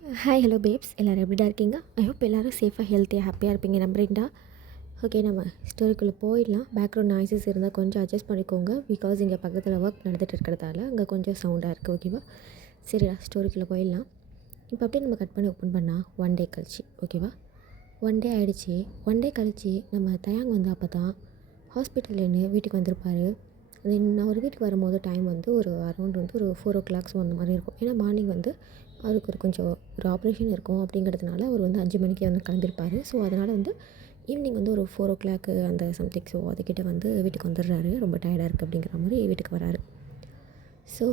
Hi hello babes எல்லோரும் எப்படிடா இருக்கீங்க? ஐ ஹோப் எல்லோரும் சேஃபாக ஹெல்த்தியாக ஹாப்பியாக இருப்பீங்க நம்புறீங்கடா. ஓகே, நம்ம ஸ்டோரிக்குள்ளே போயிடலாம். பேக்ரவுண்ட் நாய்ஸஸ் இருந்தால் கொஞ்சம் அட்ஜஸ்ட் பண்ணிக்கோங்க. பிகாஸ் இங்கே பக்கத்தில் ஒர்க் நடந்துகிட்டு இருக்கிறதால அங்கே கொஞ்சம் சவுண்டாக இருக்குது. ஓகேவா? சரிடா, ஸ்டோரிக்குள்ளே போயிடலாம். இப்போ அப்படியே நம்ம கட் பண்ணி ஓப்பன் பண்ணால் 1 டே கழிச்சு. ஓகேவா? 1 டே ஆகிடுச்சி. 1 டே கழிச்சு நம்ம தயாங் வந்து அப்போ தான் ஹாஸ்பிட்டல்லேருந்து வீட்டுக்கு வந்திருப்பார். தென் நான் ஒரு வீட்டுக்கு வரும்போது டைம் வந்து ஒரு அரௌண்ட் வந்து ஒரு 4 o'clock அந்த மாதிரி இருக்கும். ஏன்னா மார்னிங் வந்து அவருக்கு கொஞ்சம் ஒரு ஆப்ரேஷன் இருக்கும் அப்படிங்கிறதுனால அவர் வந்து 5 மணிக்கே வந்து கிளம்பியிருப்பார். ஸோ அதனால் வந்து ஈவினிங் வந்து ஒரு 4 o'clock அந்த சம்திங். ஸோ அதுக்கிட்ட வந்து வீட்டுக்கு வந்துடுறாரு. ரொம்ப டயர்டாக இருக்குது அப்படிங்கிற மாதிரி வீட்டுக்கு வராரு. ஸோ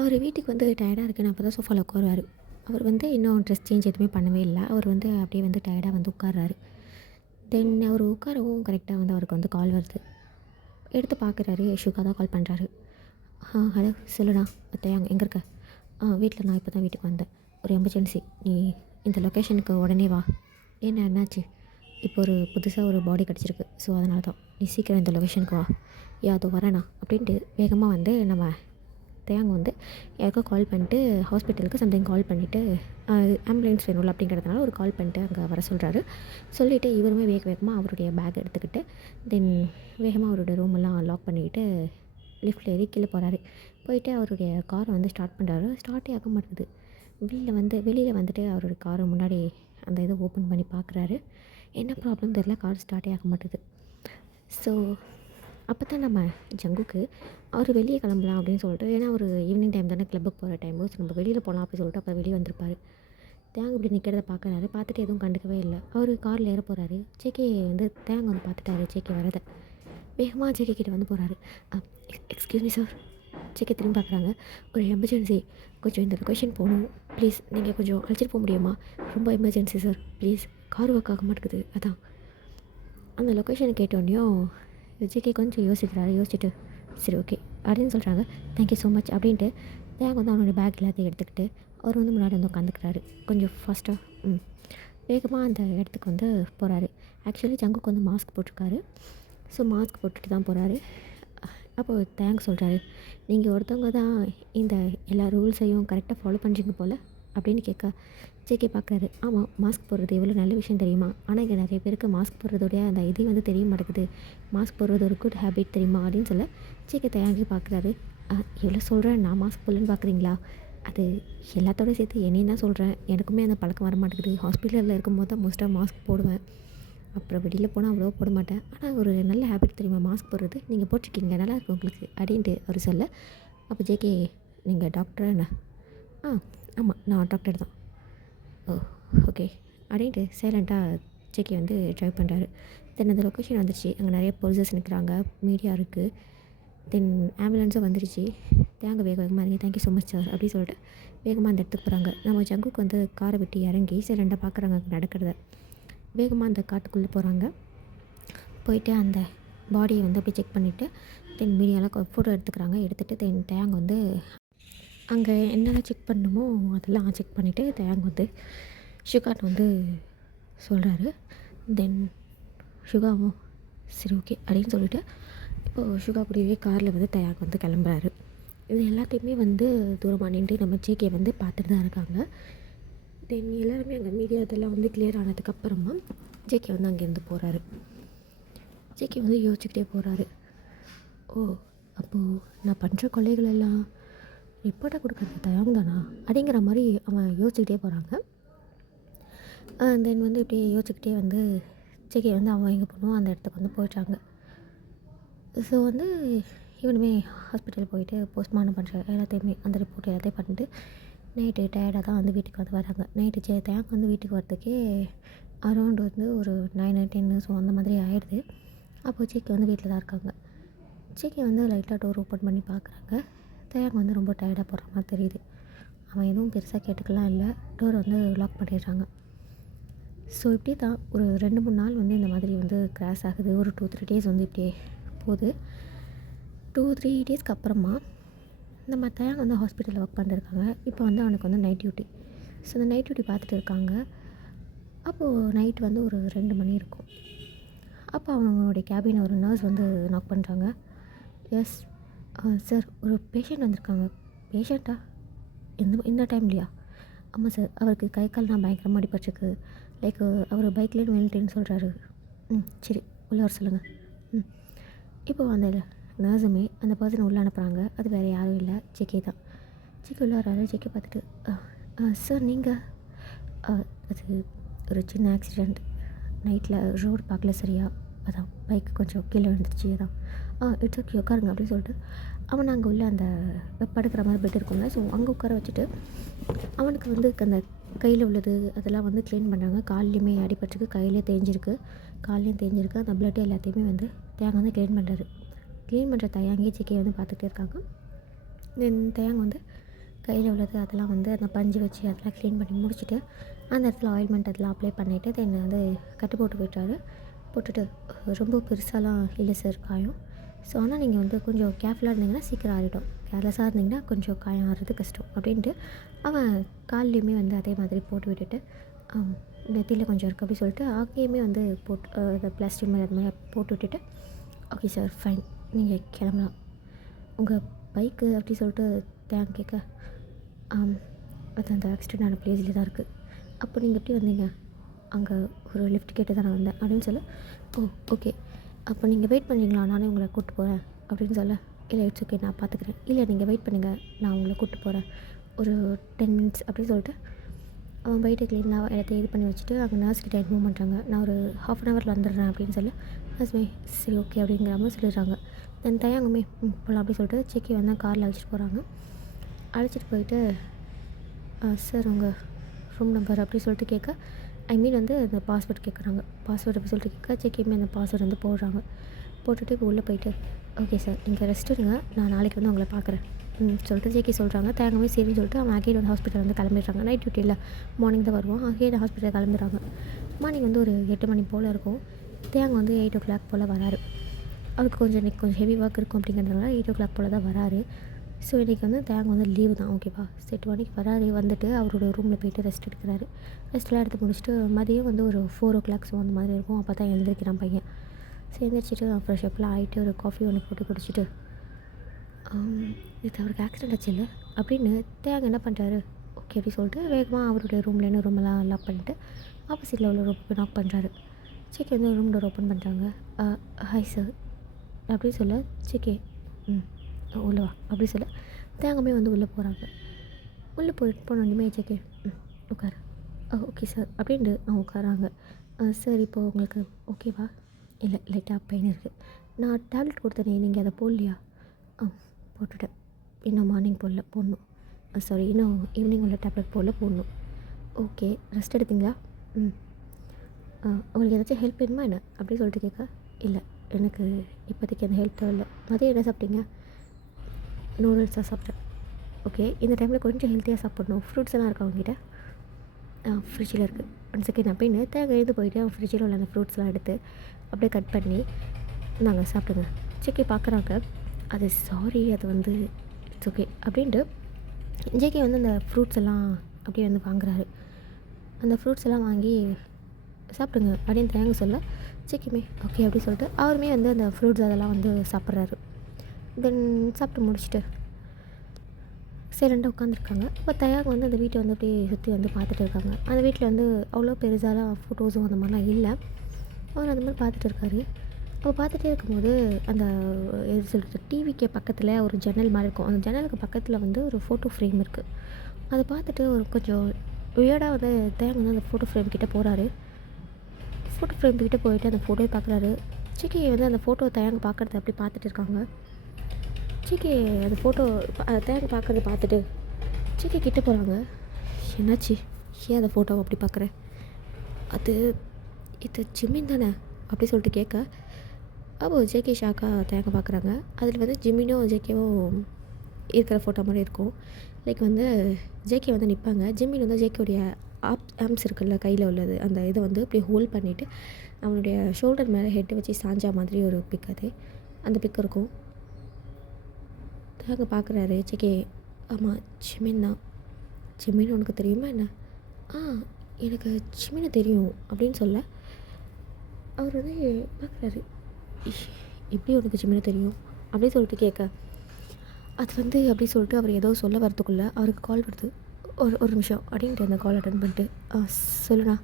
அவர் வீட்டுக்கு வந்து டயர்டாக இருக்குன்னு அப்போ தான் சோஃபாவில் உட்காருவார். அவர் வந்து இன்னும் ட்ரெஸ் சேஞ்ச் எதுவுமே பண்ணவே இல்லை. அவர் வந்து அப்படியே வந்து டயர்டாக வந்து உட்கார்றாரு. தென் அவர் உட்காரவும் கரெக்டாக வந்து அவருக்கு வந்து கால் வருது. எடுத்து பார்க்குறாரு. ஷுகா தான் கால் பண்ணுறாரு. ஹலோ சொல்லுடா தயாங், எங்கே இருக்க? வீட்டில் நான் இப்போ தான் வீட்டுக்கு வந்தேன். ஒரு எமர்ஜென்சி, நீ இந்த லொக்கேஷனுக்கு உடனே வா. என்னாச்சு? இப்போ ஒரு புதுசாக ஒரு பாடி கிடச்சிருக்கு. ஸோ அதனால தான் நீ சீக்கிரம் இந்த லொக்கேஷனுக்கு வா. அதோ வரேண்ணா அப்படின்ட்டு வேகமாக வந்து நம்ம தயாங்க வந்து யாருக்கோ கால் பண்ணிட்டு ஹாஸ்பிட்டலுக்கு சம்திங் கால் பண்ணிவிட்டு ஆம்புலன்ஸ் வேணும்ல அப்படிங்கிறதுனால ஒரு கால் பண்ணிட்டு அங்கே வர சொல்கிறாரு. சொல்லிவிட்டு இவருமே வேகமாக அவருடைய பேக் எடுத்துக்கிட்டு தென் வேகமாக அவருடைய ரூமெல்லாம் லாக் பண்ணிக்கிட்டு லிஃப்ட்டில் ஏறி கீழே போகிறாரு. போயிட்டு அவருடைய காரை வந்து ஸ்டார்ட் பண்ணுறாரு. ஸ்டார்ட்டே ஆக மாட்டேங்குது. வெளியில் வந்துட்டு அவருடைய காரை முன்னாடி அந்த இதை ஓப்பன் பண்ணி பார்க்குறாரு. என்ன ப்ராப்ளம் தெரில, கார் ஸ்டார்ட்டே ஆக மாட்டேது. ஸோ அப்போ தான் நம்ம ஜங்குக்கு அவர் வெளியே கிளம்பலாம் அப்படின்னு சொல்லிட்டு, ஏன்னா ஒரு ஈவினிங் டைம் தானே கிளப்புக்கு போகிற டைமு. ஸோ நம்ம வெளியில் போகலாம் அப்படின்னு சொல்லிட்டு அப்போ வெளியே வந்திருப்பார். தேங்க இப்படி நிற்கிறத பார்க்குறாரு. பார்த்துட்டு எதுவும் கண்டுக்கவே இல்லை. அவர் காரில் ஏற போகிறாரு. ஜேகே வந்து தேங்க வந்து பார்த்துட்டாரு ஜேகே வரதை. வேகமாக ஜேகே கிட்டே வந்து போகிறாரு. Excuse me sir. ஜேகே திரும்பி பார்க்குறாங்க. ஒரு எமர்ஜென்சி, கொஞ்சம் இந்த லொக்கேஷன் போகணும் ப்ளீஸ், நீங்கள் கொஞ்சம் அழைச்சிட்டு போக முடியுமா? ரொம்ப emergency sir please, car work ஆக மாட்டேங்குது. அதான் அந்த லொக்கேஷனை கேட்டோடனையும் ஜேகே கொஞ்சம் யோசிக்கிறாரு. யோசிச்சுட்டு சரி ஓகே அப்படின்னு சொல்கிறாங்க. தேங்க்யூ ஸோ மச் அப்படின்ட்டு தேங்க வந்து அவனுடைய பேக் எல்லாத்தையும் எடுத்துக்கிட்டு அவர் வந்து முன்னாடி வந்து உட்காந்துக்கிறாரு. கொஞ்சம் ஃபாஸ்ட்டாக வேகமாக அந்த இடத்துக்கு வந்து போகிறாரு. ஆக்சுவலி ஜங்குக்கு வந்து மாஸ்க் போட்டிருக்காரு. ஸோ மாஸ்க் போட்டுட்டு தான் போகிறாரு. அப்போது தேங்க்ஸ் சொல்கிறாரு. நீங்கள் ஒருத்தவங்க தான் இந்த எல்லா ரூல்ஸையும் கரெக்டாக ஃபாலோ பண்ணுறீங்க போல் அப்படின்னு கேட்க ஜேகே பார்க்குறாரு. ஆமாம், மாஸ்க் போடுறது எவ்வளோ நல்ல விஷயம் தெரியுமா? ஆனால் இங்கே நிறைய பேருக்கு மாஸ்க் போடுறதோடைய அந்த இதே வந்து தெரிய மாட்டேங்குது. மாஸ்க் போடுறது ஒரு குட் ஹேபிட் தெரியுமா அப்படின்னு சொல்ல ஜேகே தயாங்கி பார்க்குறாரு. எவ்வளோ சொல்கிறேன், நான் மாஸ்க் போடலன்னு பார்க்குறீங்களா? அது எல்லாத்தோட சேர்த்து என்னையும் தான் சொல்கிறேன். எனக்குமே அந்த பழக்கம் வர மாட்டேங்குது. ஹாஸ்பிட்டலில் இருக்கும்போது தான் மோஸ்ட்டாக மாஸ்க் போடுவேன். அப்புறம் வெளியில் போனால் அவ்வளோவா போட மாட்டேன். ஆனால் ஒரு நல்ல ஹேபிட் தெரியுமா மாஸ்க் போடுறது? நீங்கள் போட்டிருக்கீங்க, நல்லாயிருக்கு உங்களுக்கு அப்படின்ட்டு அவர் சொல்ல, அப்போ ஜேகே நீங்கள் டாக்டரா என்ன? ஆமாம், நான் டாக்டர் தான். ஓ ஓகே அப்படின்ட்டு சைலண்ட்டாக ஜேகே வந்து ட்ரைவ் பண்ணுறாரு. தென் அந்த லொக்கேஷன் வந்துடுச்சு. அங்கே நிறைய போலீஸஸ் நிற்கிறாங்க, மீடியா இருக்குது. தென் ஆம்புலன்ஸும் வந்துடுச்சு. தேங்க வேகமாக இறங்கி தேங்க்யூ ஸோ மச் சார் அப்படின்னு சொல்லிட்டு வேகமாக அந்த இடத்துக்கு போகிறாங்க. நம்ம ஜங்குக்கு வந்து காரை விட்டு இறங்கி சைலண்டாக பார்க்குறாங்க நடக்கிறத. வேகமாக அந்த காட்டுக்குள்ளே போகிறாங்க. போயிட்டு அந்த பாடியை வந்து அப்படியே செக் பண்ணிவிட்டு தென் மீடியாலாம் ஃபோட்டோ எடுத்துக்கிறாங்க. எடுத்துகிட்டு தென் தேங்க வந்து அங்கே என்னெல்லாம் செக் பண்ணணுமோ அதெல்லாம் செக் பண்ணிவிட்டு தேங்க வந்து ஷுகாட் வந்து சொல்கிறாரு. தென் ஷுகாவும் சரி ஓகே அப்படின்னு சொல்லிவிட்டு இப்போது ஷுகா கூடவே காரில் வந்து தயாங்க வந்து கிளம்புறாரு. இது எல்லாத்தையுமே வந்து தூரமாக நின்று நம்ம ஜேகே வந்து பார்த்துட்டு தான் இருக்காங்க. தென் எல்லாருமே அங்கே மீடியா இதெல்லாம் வந்து கிளியர் ஆனதுக்கப்புறமா ஜேகே வந்து அங்கேருந்து போகிறாரு. ஜேகே வந்து யோசிச்சுக்கிட்டே போகிறாரு. ஓ அப்போது நான் பண்ணுற கொலைகள் எல்லாம் ரிப்போர்ட்டாக கொடுக்குறது தயாங் தானா அப்படிங்கிற மாதிரி அவன் யோசிச்சுக்கிட்டே போகிறாங்க. தென் வந்து இப்படியே யோசிச்சுக்கிட்டே வந்து ஜேகே வந்து அவன் எங்கே போகணும் அந்த இடத்துக்கு வந்து போயிட்டாங்க. ஸோ வந்து இவனுமே ஹாஸ்பிட்டல் போயிட்டு போஸ்ட்மார்ட்டம் பண்ணுற எல்லாத்தையுமே அந்த ரிப்போர்ட் எல்லாத்தையும் பண்ணிட்டு நைட்டு டயர்டாக தான் வந்து வீட்டுக்கு வந்து வராங்க. நைட்டு தேங்க வந்து வீட்டுக்கு வரத்துக்கே அரௌண்ட் வந்து ஒரு 9 10 ஸோ அந்த மாதிரி ஆகிடுது. அப்போது ஜேகே வந்து வீட்டில் தான் இருக்காங்க. ஜேகே வந்து லைட்டாக டோர் ஓப்பன் பண்ணி பார்க்குறாங்க. தேங்க வந்து ரொம்ப டயர்டாக போகிற மாதிரி தெரியுது. அவன் எதுவும் பெருசாக கேட்டுக்கலாம் இல்லை. டோர் வந்து லாக் பண்ணிடுறாங்க. ஸோ இப்படி தான் ஒரு 2 3 நாள் வந்து இந்த மாதிரி வந்து கிராஷ் ஆகுது. ஒரு 2 3 டேஸ் வந்து இப்படியே போகுது. 2 3 டேஸ்க்கு அப்புறமா நம்ம தயாங் வந்து ஹாஸ்பிட்டலில் ஒர்க் பண்ணிருக்காங்க. இப்போ வந்து அவனுக்கு வந்து நைட் டியூட்டி. ஸோ அந்த நைட் டியூட்டி பார்த்துட்டு இருக்காங்க. அப்போது நைட் வந்து ஒரு 2 மணி இருக்கும். அப்போ அவனுடைய கேபின் ஒரு நர்ஸ் வந்து நாக் பண்ணுறாங்க. எஸ் சார், ஒரு பேஷண்ட் வந்திருக்காங்க. பேஷண்ட்டா? இந்த டைம்லையா? ஆமாம் சார். அவருக்கு கை கால்லாம் பயங்கரமா அடிபட்டுருக்கு. லைக் அவர் பைக்லேருந்து விழுந்துட்டேன்னு சொல்கிறாரு. சரி. உள்ள வர சொல்லுங்கள். ம். இப்போ அந்த நர்ஸுமே அந்த பர்சனை உள்ளே அனுப்புகிறாங்க. அது வேறு யாரும் இல்லை, ஜேகே தான். ஜேகே உள்ள வராரு. ஜேகே பார்த்துட்டு சார் நீங்கள் அது ஒரு சின்ன ஆக்சிடெண்ட். நைட்டில் ரோடு பார்க்கல சரியா, அதான் பைக் கொஞ்சம் கீழே விழுந்துருச்சு அதான். இட்ஸ் ஓகே உட்காருங்க அப்படின்னு சொல்லிட்டு அவனை அங்கே உள்ள அந்த படுக்கிற மாதிரி பெட் இருக்கும்ல, ஸோ அங்கே உட்கார வச்சுட்டு அவனுக்கு வந்து அந்த கையில் உள்ளது அதெல்லாம் வந்து க்ளீன் பண்ணுறாங்க. கால்லையுமே அடிபட்டுருக்கு, கையிலே தேஞ்சிருக்கு, கால்லையும் தேஞ்சிருக்கு. அந்த பிளட் எல்லாத்தையுமே வந்து தேங்க வந்து க்ளீன் பண்ணுறாரு. க்ளீன் பண்ணுற தயாங்கே ஜிக்கே வந்து பார்த்துட்டே இருக்காங்க. தென் தயாங்க வந்து கையில் உள்ளது அதெல்லாம் வந்து அந்த பஞ்சு வச்சு அதெல்லாம் க்ளீன் பண்ணி முடிச்சுட்டு அந்த இடத்துல ஆயில்மெண்ட் அதெல்லாம் அப்ளை பண்ணிவிட்டு தென் வந்து கட்டு போட்டு போய்ட்டாரு. போட்டுட்டு ரொம்ப பெருசாலாம் இல்லை சார் காயம். ஸோ ஆனால் நீங்கள் வந்து கொஞ்சம் கேர்ஃபுல்லாக இருந்தீங்கன்னா சீக்கிரம் ஆறிடும், கேர்லெஸ்ஸாக இருந்தீங்கன்னா கொஞ்சம் காயம் ஆறுறது கஷ்டம் அப்படின்ட்டு அவன் கால்லையுமே வந்து அதே மாதிரி போட்டு விட்டுட்டு நெத்தியில் கொஞ்சம் இருக்குது அப்படி சொல்லிட்டு அங்கேயுமே வந்து போட்டு இந்த பிளாஸ்டிக் மாதிரி அது மாதிரி போட்டு விட்டுட்டு ஓகே சார் ஃபைன் நீங்கள் கிளம்பலாம். உங்கள் பைக்கு அப்படி சொல்லிட்டு தேங்க் கேட்க அது அந்த ஆக்சிடெண்ட் ஆன பிளேஸில் தான் இருக்குது. அப்போ நீங்கள் எப்படி வந்தீங்க? அங்கே ஒரு லிஃப்ட் கேட்டு தான் நான் வந்தேன் அப்படின்னு சொல்ல, ஓகே அப்போ நீங்கள் வெயிட் பண்ணுறீங்களா, நானே உங்களை கூப்பிட்டு போகிறேன் அப்படின்னு சொல்ல, இல்லை இட்ஸ் ஓகே நான் பார்த்துக்குறேன், இல்லை நீங்கள் வெயிட் பண்ணுங்கள் நான் உங்களை கூப்பிட்டு போகிறேன் ஒரு 10 மினிட்ஸ் அப்படின்னு சொல்லிட்டு அவன் பைட்டை க்ளீனாக எல்லாத்தையும் இது பண்ணி வச்சுட்டு அங்கே நர்ஸ்கிட்ட இன்ஃபார்ம் பண்ணுறாங்க. நான் ஒரு 1/2 அன் ஹவரில் வந்துடுறேன் அப்படின்னு சொல்ல, நர்ஸ்மே சரி ஓகே அப்படிங்கிற மாதிரி சொல்லிடுறாங்க. தென் தயாங்குமே போகலாம் அப்படின்னு சொல்லிட்டு செக்கி வந்து காரில் அழைச்சிட்டு போகிறாங்க. அழைச்சிட்டு போயிட்டு சார் உங்கள் ரூம் நம்பர் அப்படி சொல்லிட்டு கேட்க, ஐ மீன் வந்து அந்த பாஸ்வேர்ட் கேட்குறாங்க. பாஸ்வேர்ட் அப்படி சொல்லிட்டு கேட்க செக்கையுமே அந்த பாஸ்வேர்டு வந்து போடுறாங்க. போட்டுட்டு இப்போ உள்ளே போயிட்டு ஓகே சார் நீங்கள் ரெஸ்ட் எடுங்க, நான் நாளைக்கு வந்து உங்களை பார்க்குறேன் சொல்லிட்டு ஜேகே சொல்கிறாங்க. தேங்கவே சரின்னு சொல்லிட்டு அவன் அகைன் வந்து ஹாஸ்பிட்டல் வந்து கிளம்பிடுறாங்க. நைட் டியூட்டியில் மார்னிங் தான் வருவான். அகைன் ஹாஸ்பிட்டல் கிளம்பிடுறாங்க. மார்னிங் வந்து ஒரு 8 மணி போல் இருக்கும். தேங்க வந்து 8 o'clock போல் வராரு. அவருக்கு கொஞ்சம் இன்றைக்கி கொஞ்சம் ஹெவி ஒர்க் இருக்கும் அப்படிங்கிறதுனால 8 o'clock போல் தான் வராரு. ஸோ இன்றைக்கி வந்து தேங்க வந்து லீவு தான் ஓகேவா. 8 மணிக்கு வராரு. வந்துட்டு அவரோட ரூமில் போய்ட்டு ரெஸ்ட் எடுக்கிறாரு. ரெஸ்ட்லாம் எடுத்து முடிச்சுட்டு மதியம் வந்து ஒரு 4 o'clock ஸோ அந்த மாதிரி இருக்கும். அப்போ தான் எழுந்திருக்கிறான் பையன். ஸோ எழுந்திரிச்சிட்டு ஃப்ரெஷ் அப்லாம் ஆகிட்டு ஒரு காஃபி ஒன்று போட்டு குடிச்சிட்டு இது அவருக்கு ஆக்சிடெண்ட் ஆச்சு இல்லை அப்படின்னு தேங்க என்ன பண்ணுறாரு ஓகே அப்படி சொல்லிட்டு வேகமாக அவருடைய ரூம்லேருந்து ரூமெல்லாம் லாக் பண்ணிவிட்டு ஆப்போசிட்டில் உள்ள ரூம் போய் நாக் பண்ணுறாரு. சிக்கி வந்து ரூம் டோர் ஓப்பன் பண்ணுறாங்க. ஹாய் சார் அப்படின்னு சொல்ல சிக்கி உள்ளே வா அப்படி சொல்ல தேங்கமே வந்து உள்ளே போகிறாங்க. உள்ளே போயிட்டு போனோடனே சிக்கி உட்காரு ஓகே சார் அப்படின்ட்டு உட்காராங்க. சார் இப்போது உங்களுக்கு ஓகேவா? இல்லை லைட்டாக பெயின் இருக்குது. நான் டேப்லெட் கொடுத்தேனே நீங்கள் அதை போடலையா? போட்டுட்டேன். இன்னும் மார்னிங் போடணும். சாரி இன்னும் ஈவினிங் உள்ள டேப்லெட் போடணும். ஓகே ரெஸ்ட் எடுத்தீங்களா? உங்களுக்கு ஏதாச்சும் ஹெல்ப் வேணுமா என்ன அப்படின்னு சொல்லிட்டு கேட்க, இல்லை எனக்கு இப்போதைக்கு அந்த ஹெல்ப் தேவையில்லை. மதியம் என்ன சாப்பிட்டீங்க? நூடுல்ஸ் தான் சாப்பிட்டேன். ஓகே இந்த டைமில் கொஞ்சம் ஹெல்த்தியாக சாப்பிடணும். ஃப்ரூட்ஸ் எல்லாம் இருக்கா அவங்ககிட்ட? ஃப்ரிட்ஜில் இருக்குது. 1 செகண்ட் அப்படின்னு தேங்க எழுந்து போயிட்டு அவன் ஃப்ரிட்ஜில் உள்ள அந்த ஃப்ரூட்ஸ்லாம் எடுத்து அப்படியே கட் பண்ணி நாங்கள் சாப்பிடுங்க. ஜேகே பார்க்குறாங்க. அது சாரி அது வந்து இட்ஸ் ஓகே அப்படின்ட்டு ஜேகே வந்து அந்த ஃப்ரூட்ஸ் எல்லாம் அப்படியே வந்து வாங்குறாரு. அந்த ஃப்ரூட்ஸ் எல்லாம் வாங்கி சாப்பிடுங்க அப்படின்னு தேங்க சொல்ல ஜேகேமே ஓகே அப்படின்னு சொல்லிட்டு அவருமே வந்து அந்த ஃப்ரூட்ஸ் அதெல்லாம் வந்து சாப்பிட்றாரு. தென் சாப்பிட்டு முடிச்சுட்டு சைலண்டாக உட்காந்துருக்காங்க. இப்போ தயாங்க வந்து அந்த வீட்டை வந்து அப்படியே சுற்றி வந்து பார்த்துட்டு இருக்காங்க. அந்த வீட்டில் வந்து அவ்வளோ பெருசாலாம் ஃபோட்டோஸும் அந்த மாதிரிலாம் இல்லை. அவர் அந்த மாதிரி பார்த்துட்டு இருக்காரு. அப்போ பார்த்துட்டே இருக்கும்போது அந்த எது சொல்கிறது டிவிக்கு பக்கத்தில் ஒரு ஜன்னல் மாதிரி இருக்கும். அந்த ஜன்னலுக்கு பக்கத்தில் வந்து ஒரு ஃபோட்டோ ஃப்ரேம் இருக்குது. அதை பார்த்துட்டு ஒரு கொஞ்சம் வியர்டாக வந்து தேங்க வந்து அந்த ஃபோட்டோ ஃப்ரேம் கிட்டே போகிறாரு. ஃபோட்டோ ஃப்ரேம் கிட்டே போயிட்டு அந்த ஃபோட்டோவை பார்க்குறாரு. சிக்கி வந்து அந்த ஃபோட்டோ தேங்க பார்க்குறத அப்படி பார்த்துட்டு இருக்காங்க. சிக்கி அந்த ஃபோட்டோ தேங்க பார்க்குறத பார்த்துட்டு சிக்கி கிட்டே போகிறாங்க. என்னாச்சு, ஏன் அந்த ஃபோட்டோவை அப்படி பார்க்குறேன்? அது இது ஜிம்மின் தானே அப்படி சொல்லிட்டு கேட்க, அப்போ ஜேகே ஷாக்காக தேங்க பார்க்குறாங்க. அதில் வந்து ஜிம்மினும் ஜேகேவும் இருக்கிற ஃபோட்டோ மாதிரி இருக்கும். லைக் வந்து ஜேகே வந்து நிற்பாங்க. ஜிம்மின் வந்து ஜேகேவுடைய ஆர்ம்ஸ் இருக்குல்ல கையில் உள்ளது அந்த இதை வந்து அப்படியே ஹோல்ட் பண்ணிவிட்டு அவனுடைய ஷோல்டர் மேலே ஹெட்டை வச்சு சாஞ்சா மாதிரி ஒரு பிக் அது அந்த பிக் இருக்கும். தேங்க பார்க்குறாரு ஜேகே. ஆமாம் ஜிம்மின் தான். ஜிம்மின் உனக்கு தெரியுமா என்ன? எனக்கு ஜிம்மினை தெரியும் அப்படின்னு சொல்ல அவர் வந்து பார்க்குறாரு. எப்படி உனக்கு ஜிம்மினை தெரியும் அப்படின்னு சொல்லிட்டு கேட்க, அது வந்து அப்படி சொல்லிட்டு அவர் ஏதோ சொல்ல வரத்துக்குள்ளே அவருக்கு கால் வருது. ஒரு ஒரு நிமிஷம் அப்படின்ட்டு அந்த கால் அட்டன் பண்ணிட்டு சொல்லுண்ணா.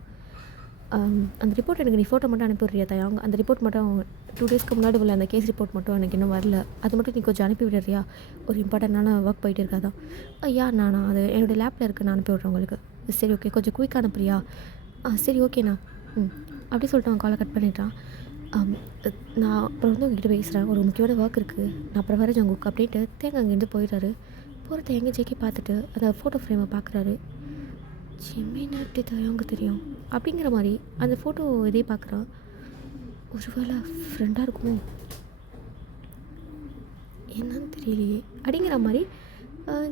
அந்த ரிப்போர்ட் எனக்கு நீ ஃபோட்டோ மட்டும் அனுப்பி விட்றியா தயாங்? அந்த ரிப்போர்ட் மட்டும் 2 டேஸ்க்கு முன்னாடி உள்ள அந்த கேஸ் ரிப்போர்ட் மட்டும் எனக்கு இன்னும் வரல. அது மட்டும் நீ கொஞ்சம் அனுப்பி விடுறியா? ஒரு இம்பார்ட்டண்ட்டான ஒர்க் போயிட்டு இருக்காதான். யாருண்ணா? நான் அது என்னோடய லேப்பில் இருக்குது, நான் அனுப்பி விட்றேன் உங்களுக்கு. சரி ஓகே, கொஞ்சம் குயிக்காக அனுப்புறியா? சரி ஓகேண்ணா. அப்படி சொல்லிட்டு அவன் காலை கட் பண்ணிட்டான். நான் அப்புறம் வந்து உங்ககிட்ட பேசுகிறேன், ஒரு முக்கியமான ஒர்க் இருக்குது, நான் அப்புறம் வரேன் ஜங்குக் அப்படின்ட்டு தேங்க அங்கேருந்து போயிட்டாரு. போகிறத எங்கே ஜெக்கி பார்த்துட்டு அந்த ஃபோட்டோ ஃப்ரேமை பார்க்குறாரு. ஜிம்மின்னு எப்படி தயாங்க தெரியும் அப்படிங்கிற மாதிரி அந்த ஃபோட்டோ இதே பார்க்குறான். ஒரு வேளை ஃப்ரெண்டாக இருக்குமோ என்னன்னு தெரியலையே அப்படிங்கிற மாதிரி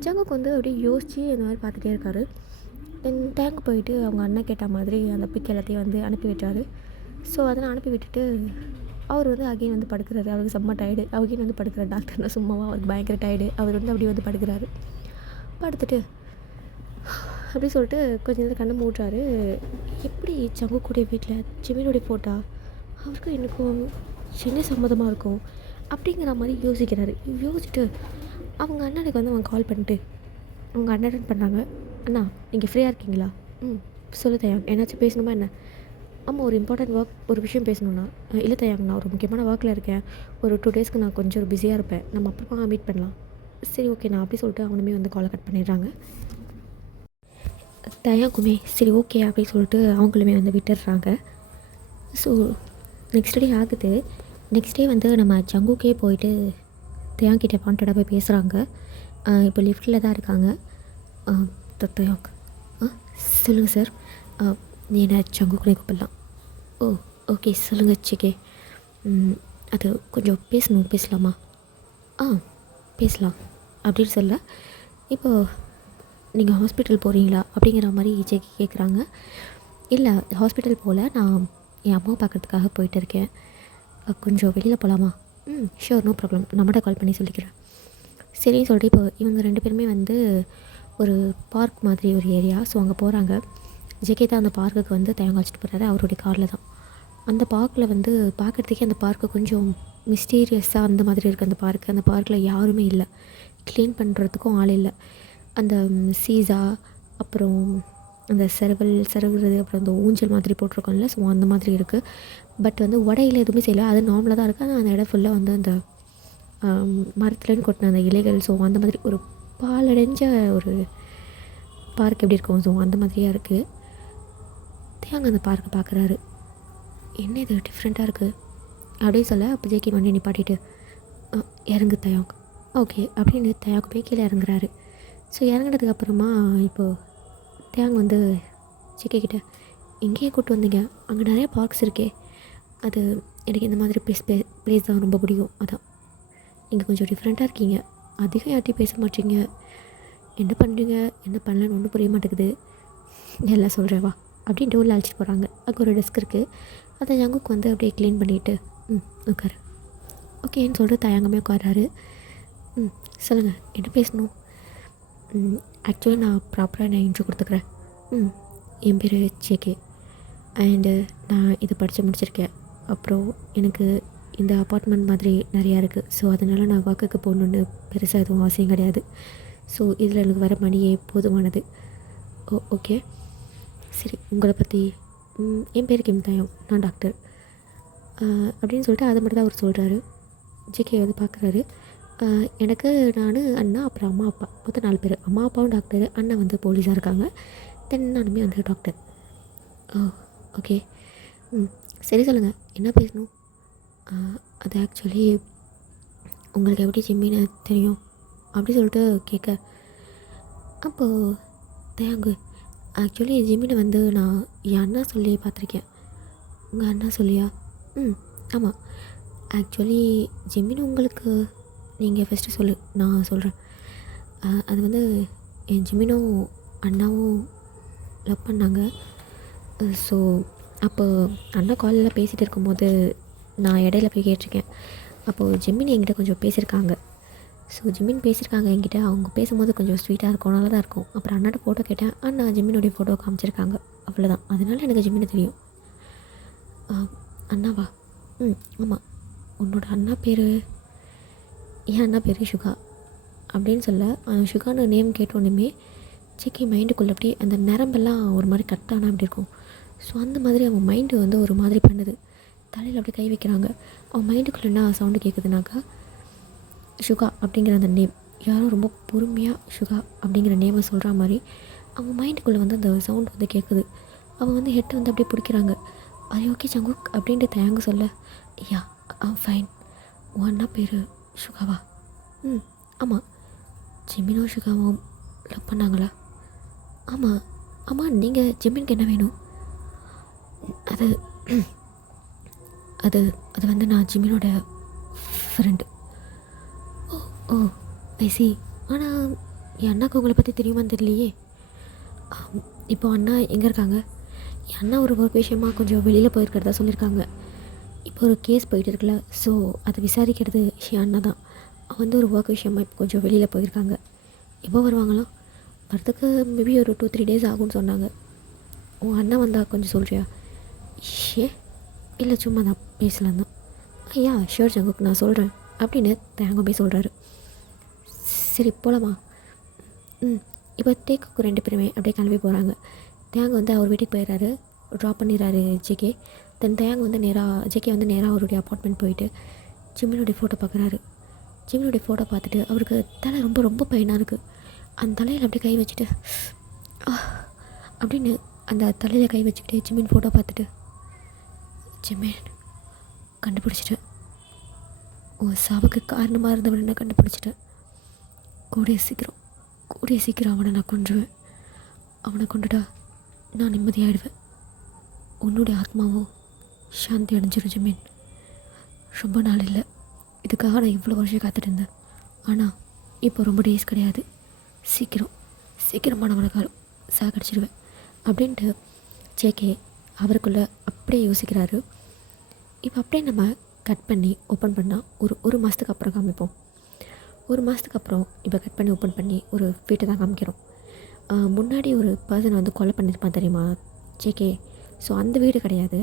ஜங்குக்கு வந்து அப்படியே யோசித்து அந்த மாதிரி பார்த்துட்டே இருக்காரு. தென் டேங்க் போயிட்டு அவங்க அண்ணன் கேட்ட மாதிரி அந்த பிக் எல்லாத்தையும் வந்து அனுப்பி விட்டாரு. ஸோ அதெல்லாம் அனுப்பி விட்டுட்டு அவர் வந்து அகைன் வந்து படுக்கிறாரு. அவருக்கு செம்ம டயர்டு. அகைன் வந்து படுக்கிறார். டாக்டர்னா சும்மாவா, அவருக்கு பயங்கர டயர்டு. அவர் வந்து அப்படியே வந்து படுக்கிறாரு. படுத்துட்டு அப்படி சொல்லிட்டு கொஞ்சம் நேரம் கண்ணை மூடுறாரு. எப்படி ஜங்குக்குடைய வீட்டில் ஜிமினுடைய ஃபோட்டோ அவருக்கும் எனக்கும் என்ன சம்மதமாக இருக்கும் அப்படிங்கிற மாதிரி யோசிக்கிறாரு. யோசிச்சுட்டு அவங்க அண்ணனுக்கு வந்து அவங்க கால் பண்ணிட்டு அவங்க அண்ணன் அட்டன் பண்ணுறாங்க. அண்ணா நீங்கள் ஃப்ரீயாக இருக்கீங்களா? சொல்லு தயாங், என்னாச்சும் பேசணுமா என்ன? ஆமாம், ஒரு இம்பார்ட்டன்ட் ஒர்க், ஒரு விஷயம் பேசணுண்ணா. இல்லை தயாங், நான் ஒரு முக்கியமான ஒர்க்கில் இருக்கேன், ஒரு 2 டேஸ்க்கு நான் கொஞ்சம் பிஸியாக இருப்பேன், நம்ம அப்புறமா மீட் பண்ணலாம். சரி ஓகே நான் அப்படி சொல்லிட்டு அவனுமே வந்து காலை கட் பண்ணிடுறாங்க. தயாங்குமே சரி ஓகே அப்படின்னு சொல்லிட்டு அவங்களுமே வந்து விட்டுடுறாங்க. ஸோ நெக்ஸ்ட் டே ஆகுது. நெக்ஸ்ட் டே வந்து நம்ம ஜங்குக்கே போயிட்டு தயாங்கிட்ட வாண்டடாக போய் பேசுகிறாங்க. இப்போ லிஃப்ட்டில் தான் இருக்காங்க. தயாங் சொல்லுங்கள் சார். நீ என்ன ஜங்குக்குனே கூப்பிடலாம். ஓ ஓகே சொல்லுங்கள் சிக்கே. அது கொஞ்சம் பேசலாமா? பேசலாம் அப்படின்னு சொல்ல, இப்போது நீங்கள் ஹாஸ்பிட்டல் போகிறீங்களா அப்படிங்கிற மாதிரி ஜெகி கேட்குறாங்க. இல்லை ஹாஸ்பிட்டல் போகல, நான் என் அம்மாவை பார்க்குறதுக்காக போயிட்டு இருக்கேன், கொஞ்சம் வெளியில் போகலாமா? ஷூர் நோ ப்ராப்ளம், நம்மகிட்ட கால் பண்ணி சொல்லிக்கிறேன். சரின்னு சொல்லிட்டு இப்போ இவங்க 2 பேருமே வந்து ஒரு பார்க் மாதிரி ஒரு ஏரியா, ஸோ அங்கே போகிறாங்க. ஜெகே தான் அந்த பார்க்குக்கு வந்து தயாங்க வச்சுட்டு போகிறாரு, அவருடைய காரில் தான். அந்த பார்க்கில் வந்து பார்க்குறதுக்கே அந்த பார்க்கு கொஞ்சம் மிஸ்டீரியஸாக அந்த மாதிரி இருக்குது. அந்த பார்க்கில் யாருமே இல்லை, க்ளீன் பண்ணுறதுக்கும் ஆள் இல்லை. அந்த சீசா, அப்புறம் அந்த சருகுறது, அப்புறம் அந்த ஊஞ்சல் மாதிரி போட்டிருக்கோம்ல, ஸோ அந்த மாதிரி இருக்குது. பட் வந்து உடையில எதுவுமே செய்யலை, அது நார்மலாக தான் இருக்குது. ஆனால் அந்த இடம் ஃபுல்லாக வந்து அந்த மரத்துலேருந்து கொட்டின அந்த இலைகள், ஸோ அந்த மாதிரி ஒரு பாலடைஞ்ச ஒரு பார்க் எப்படி இருக்கும், ஸோ அந்த மாதிரியாக இருக்குது. தேங்க அந்த பார்க்கை பார்க்குறாரு. என்ன இது டிஃப்ரெண்ட்டாக இருக்குது அப்படின்னு சொல்ல, அப்போ ஜேகே வண்டி நிப்பாட்டிட்டு இறங்கு தயாங், ஓகே அப்படின்னு தயாங் போய் கீழே இறங்குறாரு. ஸோ இறங்கினதுக்கப்புறமா இப்போது தேங் வந்து ஜேகே கிட்ட எங்கேயே கூப்பிட்டு வந்தீங்க, அங்கே நிறைய பார்க்ஸ் இருக்கே, அது எனக்கு இந்த மாதிரி பிளேஸ் தான் ரொம்ப பிடிக்கும், அதான் நீங்கள் கொஞ்சம் டிஃப்ரெண்ட்டாக இருக்கீங்க, அதிகம் யார்ட்டையும் பேச மாட்டீங்க, என்ன பண்ணுறீங்க என்ன பண்ணலன்னு ஒன்றும் புரிய மாட்டேங்குது, எல்லாம் சொல்கிறேன் வா அப்படின்ட்டு உள்ள அழைச்சிட்டு போகிறாங்க. அங்கே ஒரு டெஸ்க் இருக்குது, அதை ஜங்குக்கு வந்து அப்படியே க்ளீன் பண்ணிவிட்டு உட்காரு ஓகேன்னு சொல்லிட்டு தயங்கமே உட்காராரு. சொல்லுங்கள் என்ன பேசணும்? ஆக்சுவலி நான் ப்ராப்பராக நான் இன்ட்ரோ கொடுத்துக்கிறேன். என் பேர் ஜேகே அண்டு நான் இதை படித்து முடிச்சிருக்கேன். அப்புறம் எனக்கு இந்த அப்பார்ட்மெண்ட் மாதிரி நிறையா இருக்குது, ஸோ அதனால் நான் ஒர்க்குக்கு போகணுன்னு பெருசாக எதுவும் அவசியம் கிடையாது. ஸோ இதில் எனக்கு வர மணியே போதுமானது. ஓகே சரி, உங்களை பற்றி என் பேர் கிம் தயாங், நான் டாக்டர் அப்படின்னு சொல்லிட்டு அதை மட்டும் தான் அவர் சொல்கிறாரு. ஜேகே வந்து பார்க்குறாரு. எனக்கு நான் அண்ணா அப்புறம் அம்மா அப்பா மொத்தம் 4 பேர். அம்மா அப்பாவும் டாக்டர், அண்ணன் வந்து போலீஸாக இருக்காங்க, தென் நானுமே வந்து டாக்டர். ஓகே சரி சொல்லுங்கள் என்ன பேசணும்? அது ஆக்சுவலி உங்களுக்கு எப்படி ஜிம்மின்னு தெரியும் அப்படி சொல்லிட்டு கேட்க, அப்போது தேங்கு ஆக்சுவலி ஜிம்மினை வந்து நான் என் அண்ணா சொல்லி பார்த்துருக்கேன். உங்கள் அண்ணா சொல்லியா? ஆமாம், ஆக்சுவலி ஜிம்மின்னு உங்களுக்கு நீங்கள் ஃபஸ்ட்டு சொல்லு, நான் சொல்கிறேன். அது வந்து என் ஜிம்மினும் அண்ணாவும் லவ் பண்ணாங்க. ஸோ அப்போ அண்ணா காலில் பேசிகிட்டு இருக்கும்போது நான் இடையில போய் கேட்டிருக்கேன். அப்போது ஜிம்மின் என்கிட்ட கொஞ்சம் பேசியிருக்காங்க. ஸோ ஜிம்மின் பேசியிருக்காங்க என்கிட்ட, அவங்க பேசும்போது கொஞ்சம் ஸ்வீட்டாக இருக்கும், நல்லா தான் இருக்கும். அப்புறம் அண்ணாட்ட ஃபோட்டோ கேட்டேன், அண்ணா ஜிம்மினுடைய ஃபோட்டோ காமிச்சிருக்காங்க, அவ்வளோதான். அதனால எனக்கு ஜிம்மினை தெரியும். அண்ணாவா? ஆமாம். உன்னோட அண்ணா பேர்? என் அண்ணா பேர் சுகா அப்படின்னு சொல்ல, சுகான்னு நேம் கேட்டோன்னுமே ஜேகே மைண்டுக்குள்ளே அப்படியே அந்த நரம்பெல்லாம் ஒரு மாதிரி கட் ஆனால் அப்படி இருக்கும். ஸோ அந்த மாதிரி அவன் மைண்டு வந்து ஒரு மாதிரி பண்ணுது. தலையில் அப்படியே கை வைக்கிறாங்க. அவன் மைண்டுக்குள்ளே என்ன சவுண்டு கேட்குதுனாக்கா, சுகா அப்படிங்கிற அந்த நேம், யாரோ ரொம்ப பொறுமையாக சுகா அப்படிங்கிற நேமை சொல்கிற மாதிரி அவன் மைண்டுக்குள்ளே வந்து அந்த சவுண்ட் வந்து கேட்குது. அவன் வந்து ஹெட்டை வந்து அப்படியே பிடிக்கிறாங்க. அது ஓகே ஜங்குக் அப்படின்ட்டு தயங்க சொல்ல, யா ஃபைன். ஒன்னா பேர் சுகாவா? ம் ஆமாம். ஜிமினும் சுகாவும் லவ் பண்ணாங்களா? ஆமாம். ஆமாம், நீங்கள் ஜிமினுக்கு என்ன வேணும்? அது அது அது வந்து நான் ஜிமினோட ஃப்ரெண்டு. ஓ ஓ ஐசி. ஆனால் என் அண்ணாக்கு உங்களை பற்றி தெரியுமான்னு தெரியலையே. இப்போ அண்ணா எங்கே இருக்காங்க? என் அண்ணா ஒரு ஒர்க் விஷயமாக கொஞ்சம் வெளியில் போயிருக்கிறதா சொல்லியிருக்காங்க. இப்போ ஒரு கேஸ் போயிட்டு இருக்குல்ல, ஸோ அதை விசாரிக்கிறது என் அண்ணா தான். அவன் வந்து ஒரு ஒர்க் விஷயமாக இப்போ கொஞ்சம் வெளியில் போயிருக்காங்க. எப்போ வருவாங்களாம்? வரதுக்கு மேபி ஒரு 2-3 days ஆகும்னு சொன்னாங்க. உன் அண்ணன் வந்தால் கொஞ்சம் சொல்கிறியா? ஏ இல்லை, சும்மா தான் பேசலாம் தான். ஐயா ஷியோர் ஜங்குக், நான் சொல்கிறேன் அப்படின்னு தேங்க போய் சொல்கிறாரு. சரி போகலாமா? இப்போ டேக்குக்கு 2 பேருமே அப்படியே கிளம்பி போகிறாங்க. தேங்க வந்து அவர் வீட்டுக்கு போயிடுறாரு, ட்ராப் பண்ணிடுறாரு ஜேகே. தேங்க வந்து ஜேகே வந்து நேராக அவருடைய அப்பார்ட்மெண்ட் போயிட்டு ஜிமினுடைய ஃபோட்டோ பார்க்குறாரு. ஜிமினுடைய ஃபோட்டோ பார்த்துட்டு அவருக்கு தலை ரொம்ப ரொம்ப பெயினாக இருக்குது. அந்த தலையில் அப்படியே கை வச்சுட்டு அப்படின்னு அந்த தலையில் கை வச்சுக்கிட்டு ஜிமின் ஃபோட்டோ பார்த்துட்டு, ஜிமின் கண்டுபிடிச்சிட்டேன், உன் சாவுக்கு காரணமாக இருந்தவனை கண்டுபிடிச்சிட்டேன். கூடிய சீக்கிரம் அவனை நான் கொன்றுவேன். அவனை கொண்டுட்டா நான் நிம்மதியாகிடுவேன். உன்னுடைய ஆத்மாவும் சாந்தி அடைஞ்சிடும் ஜிமின். ரொம்ப நாள் இல்லை, இதுக்காக நான் இவ்வளோ வருஷம் காத்துட்டு இருந்தேன். ஆனால் இப்போ ரொம்ப டேஸ் கிடையாது. சீக்கிரமான அவனுக்காலும் சாகடிச்சிடுவேன் அப்படின்ட்டு ஜேகே அவருக்குள்ளே அப்படியே யோசிக்கிறாரு. இப்போ அப்படியே நம்ம கட் பண்ணி ஓப்பன் பண்ணால் ஒரு மாதத்துக்கு அப்புறம் காமிப்போம். ஒரு மாதத்துக்கு அப்புறம் இப்போ கட் பண்ணி ஓப்பன் பண்ணி ஒரு வீட்டை தான் காமிக்கிறோம். முன்னாடி ஒரு பர்சனை வந்து கொலை பண்ணியிருப்பான் தெரியுமா ஜேகே? ஸோ அந்த வீடு கிடையாது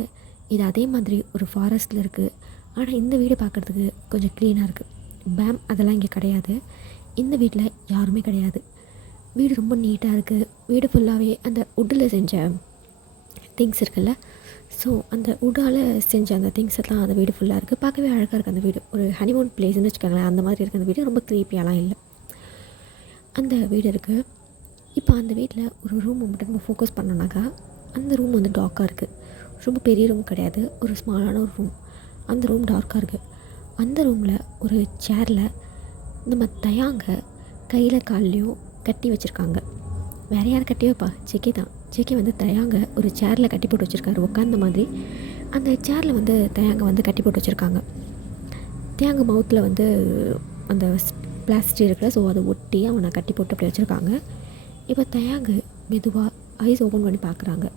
இது. அதே மாதிரி ஒரு ஃபாரஸ்ட்டில் இருக்குது. ஆனால் இந்த வீடு பார்க்குறதுக்கு கொஞ்சம் க்ளீனாக இருக்குது. பேம் அதெல்லாம் இங்கே கிடையாது. இந்த வீட்டில் யாருமே கிடையாது. வீடு ரொம்ப நீட்டாக இருக்குது. வீடு ஃபுல்லாகவே அந்த வுட்டில் செஞ்ச திங்ஸ் இருக்குல்ல, ஸோ அந்த வுட்டால் செஞ்ச அந்த திங்ஸ் எல்லாம் அந்த வீடு ஃபுல்லாக இருக்குது. பார்க்கவே அழகாக இருக்குது அந்த வீடு. ஒரு ஹனிமூன் பிளேஸ்ன்னு வச்சுக்கோங்களேன், அந்த மாதிரி இருக்குது அந்த வீடு. ரொம்ப க்ரீப்பியாலாம் இல்லை அந்த வீடு இருக்குது. இப்போ அந்த வீட்டில் ஒரு ரூம் மட்டும் நம்ம ஃபோக்கஸ் பண்ணோன்னாக்கா, அந்த ரூம் வந்து டார்க்காக இருக்குது. ரொம்ப பெரிய ரூம் கிடையாது, ஒரு ஸ்மாலான ஒரு ரூம். அந்த ரூம் டார்க்காக இருக்குது. அந்த ரூமில் ஒரு சேரில் நம்ம தயாங்க கையில் கால்லையும் கட்டி வச்சுருக்காங்க. வேறு யார் கட்டி வைப்பா? ஜேகே தான். ஜேகே வந்து தயாங்க ஒரு சேரில் கட்டி போட்டு வச்சுருக்காரு உட்காந்த மாதிரி. அந்த சேரில் வந்து தயாங்க வந்து கட்டி போட்டு வச்சுருக்காங்க. தயாங்க மவுத்தில் வந்து அந்த பிளாஸ்டிக் இருக்குல்ல, ஸோ அதை ஒட்டி அவனை கட்டி போட்டு அப்படி வச்சுருக்காங்க. இப்போ தயாங்க மெதுவாக ஐஸ் ஓப்பன் பண்ணி பார்க்குறாங்க.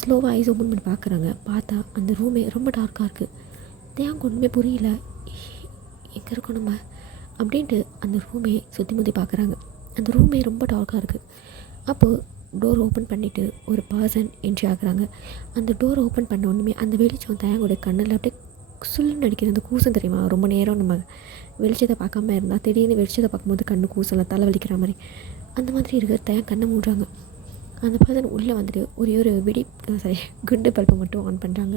ஸ்லோவாக ஐஸ் ஓப்பன் பண்ணி பார்க்குறாங்க. பார்த்தா அந்த ரூமே ரொம்ப டார்க்காக இருக்குது. தயாங்க ஒன்றுமே புரியல, எங்கே இருக்கோம் நம்ம அப்படின்ட்டு அந்த ரூமே சுற்றி முற்றி பார்க்குறாங்க. அந்த ரூமே ரொம்ப டார்க்காக இருக்குது. அப்போது டோர் ஓப்பன் பண்ணிவிட்டு ஒரு பர்சன் என்ட்ரி ஆகுறாங்க. அந்த டோர் ஓப்பன் பண்ண ஒன்றுமே அந்த வெளிச்சம் தயாங்கோடைய கண்ணில் அப்படியே சுல்லுன்னு அடிக்கிற அந்த கூசம் தெரியுமா? ரொம்ப நேரம் நம்ம வெளிச்சத்தை பார்க்காம இருந்தால் திடீர்னு வெளிச்சத்தை பார்க்கும்போது கண்ணு கூசலாம், தலை வலிக்கிற மாதிரி அந்த மாதிரி இருக்கிற தயாங்க கண்ணை மூடுறாங்க. அந்த பர்சன் உள்ளே வந்துட்டு ஒரு குண்டு பல்பை மட்டும் ஆன் பண்ணுறாங்க,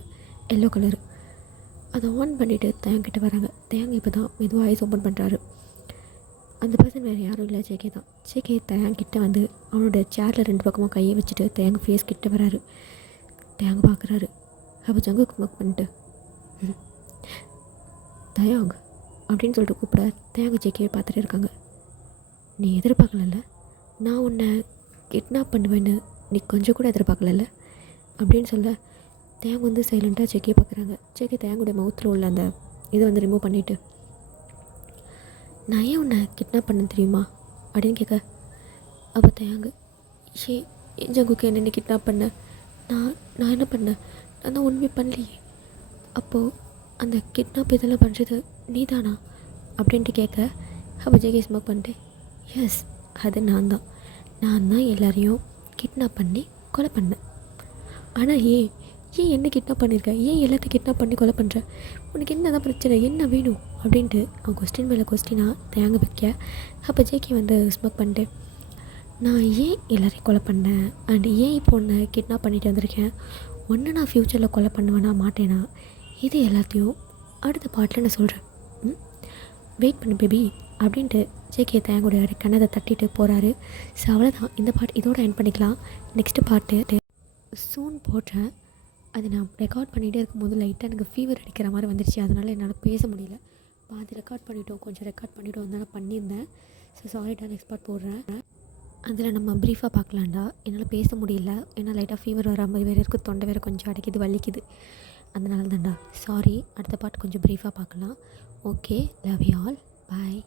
எல்லோ கலர். அதை ஆன் பண்ணிவிட்டு தயாங்கிட்ட வராங்க. தயாங்க இப்போ தான் மெதுவாக ஐஸ் ஓப்பன் பண்ணுறாரு. அந்த பர்சன் வேறு யாரும் இல்லை, ஜேகே தான். ஜேகே தயாங்கிட்ட வந்து அவனோட சேரில் 2 பக்கமாக கையை வச்சுட்டு தயாங்க ஃபேஸ் கிட்ட வராரு. தயாங்க பார்க்குறாரு. அப்போ ஜங்குக்கு மக் பண்ணிட்டு தயாங் அப்படின்னு சொல்லிட்டு கூப்பிட தயாங்க ஜேகே பார்த்துட்டு இருக்காங்க. நீ எதிர்பார்க்கலல்ல, நான் உன்னை கிட்னாப் பண்ணுவேன்னு நீ கொஞ்சம் கூட எதிர்பார்க்கலல்ல அப்படின்னு சொல்ல தயாங்க வந்து சைலண்ட்டாக ஜேகே பார்க்குறாங்க. ஜேகே தயாங்குடைய மவுத்தில் உள்ள அந்த இதை வந்து ரிமூவ் பண்ணிவிட்டு, நான் ஏன் உன்னை கிட்னாப் பண்ண தெரியுமா அப்படின்னு கேட்க, அப்போ தயாங்க ஏன் ஜங்குக்கு என்ன கிட்னாப் பண்ண? நான் என்ன பண்ணேன்? நான் தான் ஒன்றுமே பண்ணலையே. அப்போது அந்த கிட்னாப் இதெல்லாம் பண்ணுறது நீ தானா அப்படின்ட்டு கேட்க, அப்போ ஜேகே ஸ்மோக் பண்ணிட்டு, எஸ் அது நான் தான் எல்லாரையும் கிட்னாப் பண்ணி கொலை பண்ணேன். ஆனால் ஏன் என்ன கிட்னாப் பண்ணியிருக்க? ஏன் எல்லாத்தையும் கிட்னாப் பண்ணி கொலை பண்ணுற? உனக்கு என்ன தான் பிரச்சனை, என்ன வேணும் அப்படின்ட்டு அவன் கொஸ்டின் மேலே கொஸ்டினாக தயாங்க வைக்க, அப்போ ஜேகே வந்து ஸ்மோக் பண்ணிட்டு, நான் ஏன் எல்லாரையும் கொலை பண்ணேன் அண்ட் ஏன் இப்போ ஒன்று கிட்னாப் பண்ணிட்டு வந்திருக்கேன், ஒன்று நான் ஃப்யூச்சரில் கொலை பண்ணுவேனா மாட்டேனா, இது எல்லாத்தையும் அடுத்த பாட்டில் நான் சொல்கிறேன். ம் வெயிட் பண்ணு பேபி அப்படின்ட்டு ஜேகே தயங்குடையார் கண்ணதை தட்டிட்டு போகிறாரு. ஸோ அவ்வளோதான், இந்த பாட்டு இதோட என் பண்ணிக்கலாம். நெக்ஸ்ட்டு பாட்டு சூன் போடுறேன். அது நான் ரெக்கார்ட் பண்ணிகிட்டே இருக்கும்போது லைட்டாக எனக்கு ஃபீவர் அடிக்கிற மாதிரி வந்துடுச்சு. அதனால் என்னால் பேச முடியல. பாதி ரெக்கார்ட் பண்ணிட்டோம், கொஞ்சம் ரெக்கார்ட் பண்ணிவிட்டு வந்தால் நான் பண்ணியிருந்தேன். ஸோ சாரிடா, நெக்ஸ்ட் பார்ட் போடுறேன். அதில் நம்ம ப்ரீஃபாக பார்க்கலாம்டா. என்னால் பேச முடியல, ஏன்னா லைட்டாக ஃபீவர் வர மாதிரி வேறு இருக்குது, தொண்டை வேறு கொஞ்சம் அடைக்குது, வலிக்குது. அதனால தான்டா சாரி. அடுத்த பார்ட் கொஞ்சம் ப்ரீஃபாக பார்க்கலாம். Okay, love you all, bye.